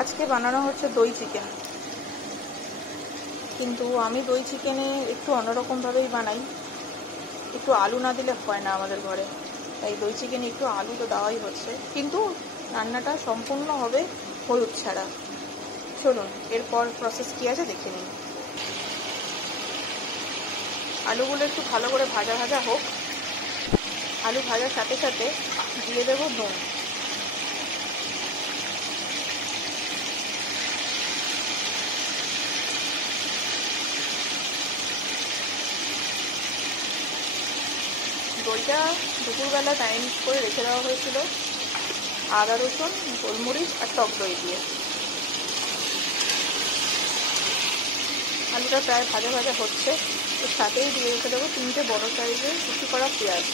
আজকে বানানো হচ্ছে দই চিকেন, কিন্তু আমি দই চিকেনে একটু অন্যরকমভাবেই বানাই। একটু আলু না দিলে হয় না আমাদের ঘরে, তাই দই চিকেনে একটু আলু তো দেওয়াই হচ্ছে, কিন্তু রান্নাটা সম্পূর্ণ হবে হলুদ ছাড়া। চলুন এরপর প্রসেস কী আছে দেখে নিন। আলুগুলো একটু ভালো করে ভাজা ভাজা হোক। আলু ভাজার সাথে সাথে দিয়ে দেবো নুন। দইটা দুপুরবেলা টাইম করে রেখে দেওয়া হয়েছিল আদা রসুন গোলমরিচ আর টক দই দিয়ে। আলুটা প্রায় ভাজা ভাজা হচ্ছে, এর সাথেই দিয়ে রেখে দেবো 3টে বড় সাইজের কুচি করা পেঁয়াজ।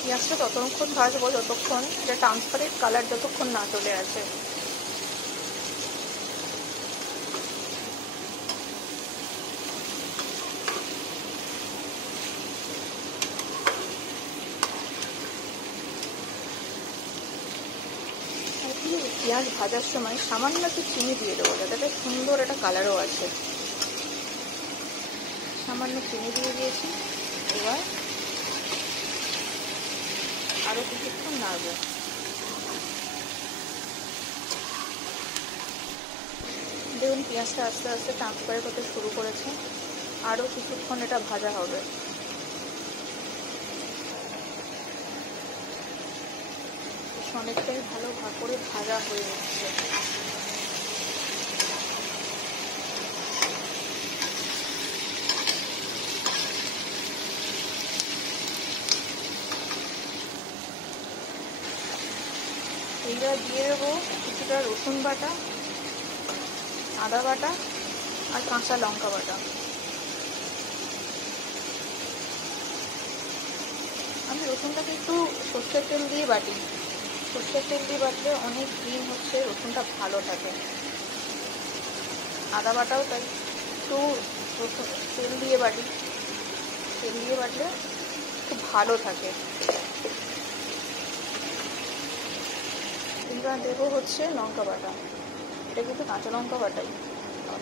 পেঁয়াজটা ততক্ষণ ভাজবো যতক্ষণ এটা ট্রান্সপারেন্ট কালার যতক্ষণ না চলে আসে। পেঁয়াজ ভাজার সময় সামান্য একটু চিনি দিয়ে দেবো, যাতে সুন্দর একটা কালারও আছে। সামান্য চিনি দিয়ে দিয়েছি। এবার আরও কিছুক্ষণ নাড়বো। দেখুন পেঁয়াজটা আস্তে আস্তে ট্রান্সপারেন্ট হতে শুরু করেছে, আরও কিছুক্ষণ এটা ভাজা হবে। অনেকটাই ভালো করে ভাজা হয়ে যাচ্ছে। এইবার দিয়ে দেবো কিছুটা রসুন বাটা, আদা বাটা আর কাঁচা লঙ্কা বাটা। আমি রসুনটাকে একটু সর্ষের তেল দিয়ে বাটি। সর্ষের তেল দিয়ে বাটলে অনেক দিন রসুনটা ভালো থাকে। আদা বাটাও তাই একটু তেল দিয়ে বাটি। তেল দিয়ে বাটলে খুব ভালো থাকে। এবার দেবো লঙ্কা বাটা। এটা কিন্তু কাঁচা লঙ্কা বাটাই,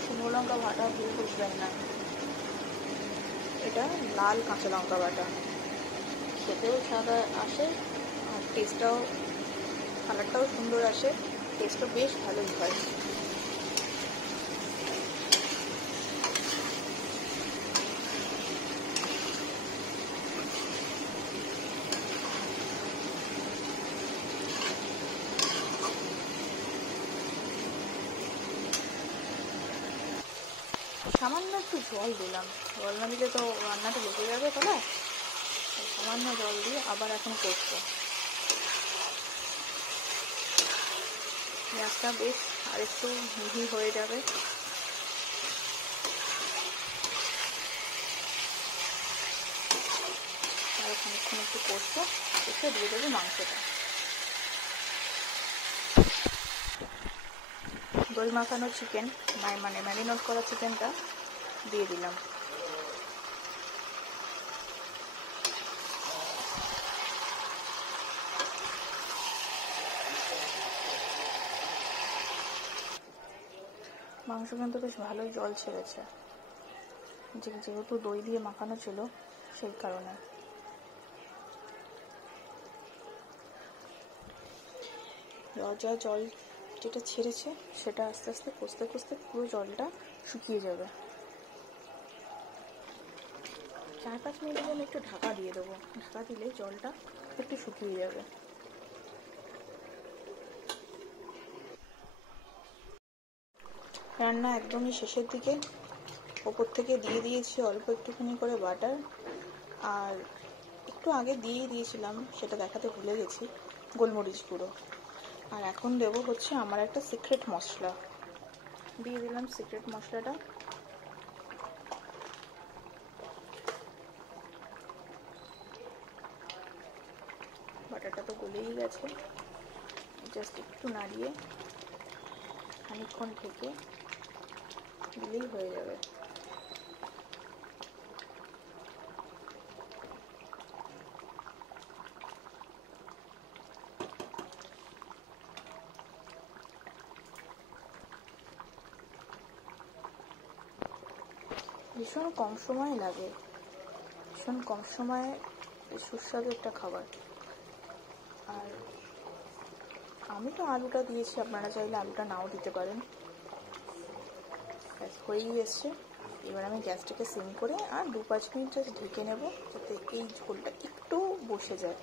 শুকনো লঙ্কা বাটা দিয়ে বুঝবেন না। এটা লাল কাঁচা লঙ্কা বাটা, খেতেও সাদা আসে আর টেস্টটাও কালারটাও সুন্দর আসে, টেস্টও বেশ ভালোই হয়। সামান্য একটু জল দিলাম, জল না দিলে তো রান্নাটা লেগে যাবে তলায়। সামান্য জল দিয়ে আবার এখন করবো। পেঁয়াজটা বেশ আরেকটু মিহি হয়ে যাবে। আর খানিকক্ষণ একটু কষবো, কষে দিয়ে দেবো মাংসটা। দই মাখানো চিকেন মানে ম্যারিনেট করা চিকেনটা দিয়ে দিলাম। মাংস কিন্তু বেশ ভালোই জল ছেড়েছে, যেহেতু দই দিয়ে মাখানো ছিল সেই কারণে। যা জল যেটা ছেড়েছে সেটা আস্তে আস্তে কষতে কষতে পুরো জলটা শুকিয়ে যাবে। 4-5 মিনিটের জন্য একটু ঢাকা দিয়ে দেবো। ঢাকা দিলে জলটা একটু শুকিয়ে যাবে। রান্না একদমই শেষের দিকে। ওপর থেকে দিয়ে দিয়েছি অল্প একটুখানি করে বাটার, আর একটু আগে দিয়ে দিয়েছিলাম সেটা দেখাতে ভুলে গেছি, গোলমরিচ গুঁড়ো। আর এখন দেবো আমার একটা সিক্রেট মশলা। দিয়ে দিলাম সিক্রেট মশলাটা। বাটারটা তো গলেই গেছে, জাস্ট একটু নাড়িয়ে খানিকক্ষণ ঢেকে দিলেই হয়ে যাবে। ভীষণ কম সময় লাগে, ভীষণ কম সময়ে সুস্বাদু একটা খাবার। আর আমি তো আলুটা দিয়েছি, আপনারা চাইলে আলুটা নাও দিতে পারেন। ব্যাস হয়েই এসছে। এবার আমি গ্যাসটাকে সিম করে আর 2-5 মিনিট জাস্ট ঢেকে নেব, যাতে এই ঝোলটা একটু বসে যায়।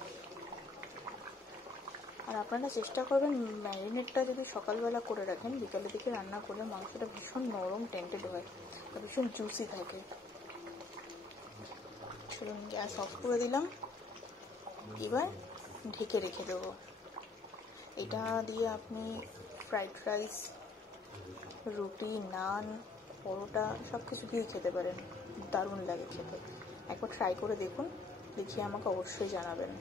আর আপনারা চেষ্টা করবেন ম্যারিনেটটা যদি সকালবেলা করে রাখেন, বিকালের দিকে রান্না করলে মাংসটা ভীষণ নরম টেন্টেড হয়, ভীষণ জুসি থাকে। চলুন গ্যাস অফ করে দিলাম, এবার ঢেকে রেখে দেবো। এটা দিয়ে আপনি ফ্রাইড রাইস, রুটি, নান, পরোটা সব কিছু দিয়েই খেতে পারেন, দারুণ লাগে খেতে। একবার ট্রাই করে দেখুন, দেখিয়ে আমাকে অবশ্যই জানাবেন।